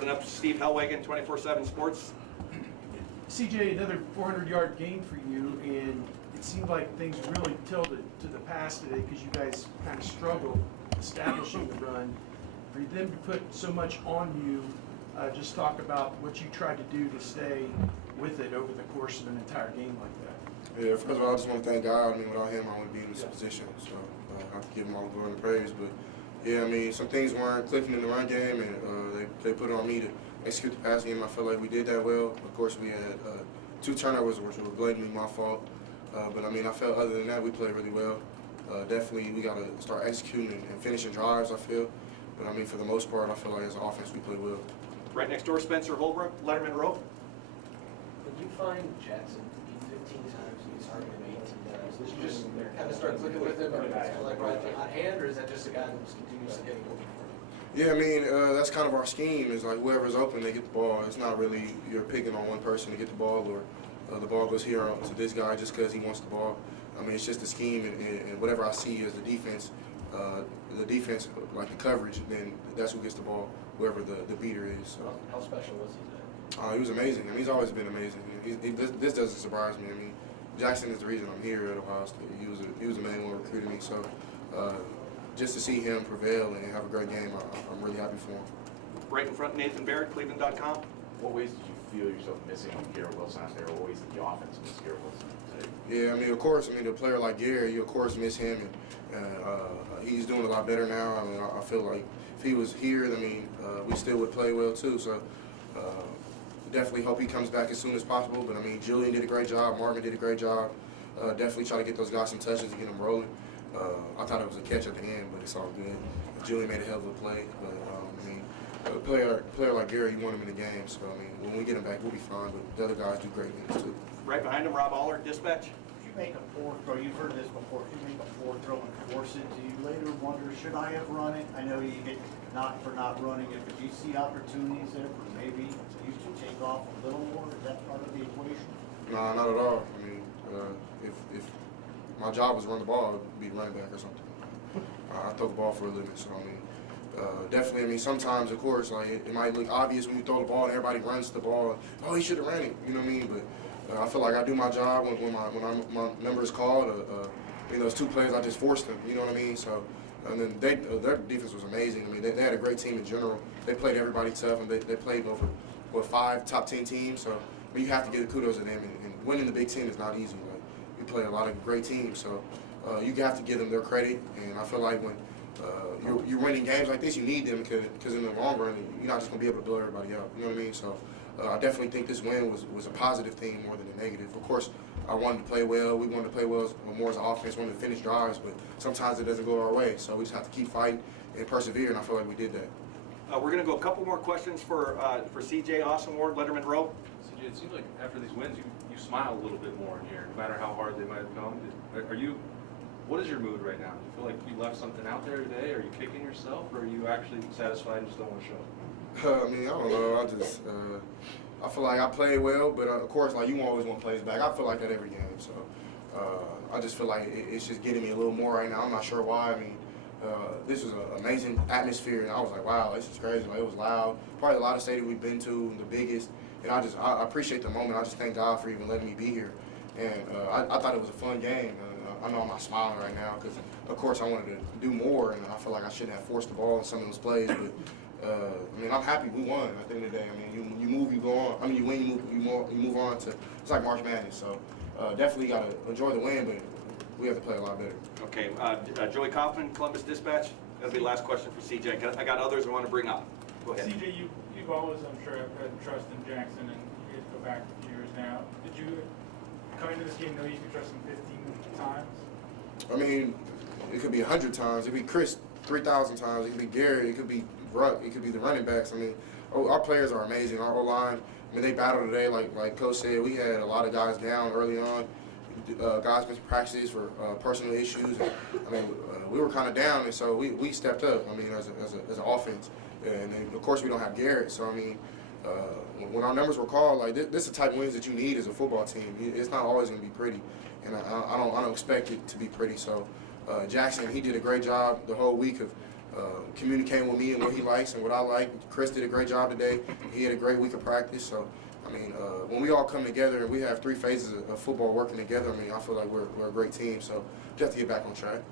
open it up to Steve Hellwagen, 24/7 Sports. CJ, another 400-yard game for you, and it seemed like things really tilted to the pass today because you guys kind of struggled establishing the run. For them to put so much on you, just talk about what you tried to do to stay with it over the course of an entire game like that. Yeah, first of all, I just want to thank God. I mean, without him, I wouldn't be in this position. So I have to give him all the glory and praise. But yeah, I mean, some things weren't clicking in the run game, and they put it on me to execute the pass game. I feel like we did that well. Of course, we had 2 turnovers, which were blatantly my fault. But I mean, I felt other than that, we played really well. Definitely, we got to start executing and finishing drives, I feel. But I mean, for the most part, I feel like as an offense, we played well. Right next door, Spencer Holbrook, Letterman Row. Did you find Jackson 15 times and he's hardly 18 times? Did you just kind of start clicking with him, or it's kind of like right on hand, or is that just a guy that's continuously getting open for you? Yeah, I mean, that's kind of our scheme is like whoever's open, they get the ball. It's not really you're picking on one person to get the ball or the ball goes here to this guy just because he wants the ball. I mean, it's just a scheme, and whatever I see as the defense, like the coverage, then that's who gets the ball, whoever the beater is. So. How special was he today? He was amazing. I mean, he's always been amazing. This doesn't surprise me. I mean, Jackson is the reason I'm here at Ohio State. He was the main one recruiting me. So just to see him prevail and have a great game, I'm really happy for him. Right in front, Nathan Barrett, Cleveland.com. What ways did you feel yourself missing Garrett Wilson out there? What ways did the offense miss Garrett Wilson today? Yeah, I mean, of course, a player like Gary, you of course miss him, and he's doing a lot better now. I mean, I feel like if he was here, I mean, we still would play well too. So definitely hope he comes back as soon as possible. But I mean, Julian did a great job, Marvin did a great job. Definitely try to get those guys some touches to get them rolling. I thought it was a catch at the end, but it's all good. Julian made a hell of a play, but I mean, a player like Gary, you want him in the game. So I mean, when we get him back, we'll be fine. But the other guys do great things too. Right behind him, Rob Aller, Dispatch. If you make a poor throw, you've heard this before, if you make a poor throw and force it, do you later wonder, should I have run it? I know you get knocked for not running it, but do you see opportunities there for maybe you should take off a little more? Is that part of the equation? No, not at all. I mean, if my job was to run the ball, I'd be running back or something. I throw the ball for a living, so I mean, definitely. I mean, sometimes, of course, like it might look obvious when you throw the ball and everybody runs to the ball. Oh, he should have ran it. You know what I mean? But I feel like I do my job when my number is called. Those 2 plays, I just forced them. You know what I mean? So, and then their defense was amazing. I mean, they had a great team in general. They played everybody tough, and they played over 5 top 10 teams. So, but you have to give the kudos to them. And winning the Big Ten is not easy. Like we play a lot of great teams, so you have to give them their credit. And I feel like when you're winning games like this, you need them because in the long run, you're not just gonna be able to blow everybody out. You know what I mean? So I definitely think this win was a positive thing more than a negative. Of course, I wanted to play well. We wanted to play well more as an offense, wanted to finish drives, but sometimes it doesn't go our way. So we just have to keep fighting and persevere, and I feel like we did that. We're going to go a couple more questions for CJ, Austin Ward, Letterman Row. CJ, it seems like after these wins, you smile a little bit more in here, no matter how hard they might have gone. What is your mood right now? Do you feel like you left something out there today? Are you kicking yourself, or are you actually satisfied and just don't want to show it? I mean, I don't know. I feel like I played well, but of course, like you always want plays back. I feel like that every game. So I just feel like it's just getting me a little more right now. I'm not sure why. I mean, this was an amazing atmosphere, and I was like, wow, this is crazy. Like, it was loud. Probably the loudest stadium we've been to, the biggest. And I appreciate the moment. I just thank God for even letting me be here. And I thought it was a fun game. I know I'm not smiling right now because, of course, I wanted to do more, and I feel like I shouldn't have forced the ball in some of those plays. But I mean, I'm happy we won at the end of the day. I mean, you move, you go on. I mean, you win, you move on to it's like March Madness. So definitely got to enjoy the win, but we have to play a lot better. Okay, Joey Kaufman, Columbus Dispatch. That'll be the last question for CJ. I got others I want to bring up. Go ahead. CJ, you've always, I'm sure, had trust in Jackson, and you guys go back a few years now. Did you come into this game know you could trust him 15 times? I mean, it could be 100 times. It could be Chris 3,000 times. It could be Gary. It could be Ruck. It could be the running backs. I mean, our players are amazing. Our O-line, I mean, they battled today. Like Coach said, we had a lot of guys down early on. Guys missed practices for personal issues. And, I mean, we were kind of down, and so we stepped up. I mean, as an offense, and then, of course we don't have Garrett. So I mean, when our numbers were called, like this is the type of wins that you need as a football team. It's not always going to be pretty, and I don't expect it to be pretty. So Jackson, he did a great job the whole week of communicating with me and what he likes and what I like. Chris did a great job today. He had a great week of practice. So, I mean, when we all come together and we have 3 phases of football working together, I mean, I feel like we're a great team. So, just have to get back on track.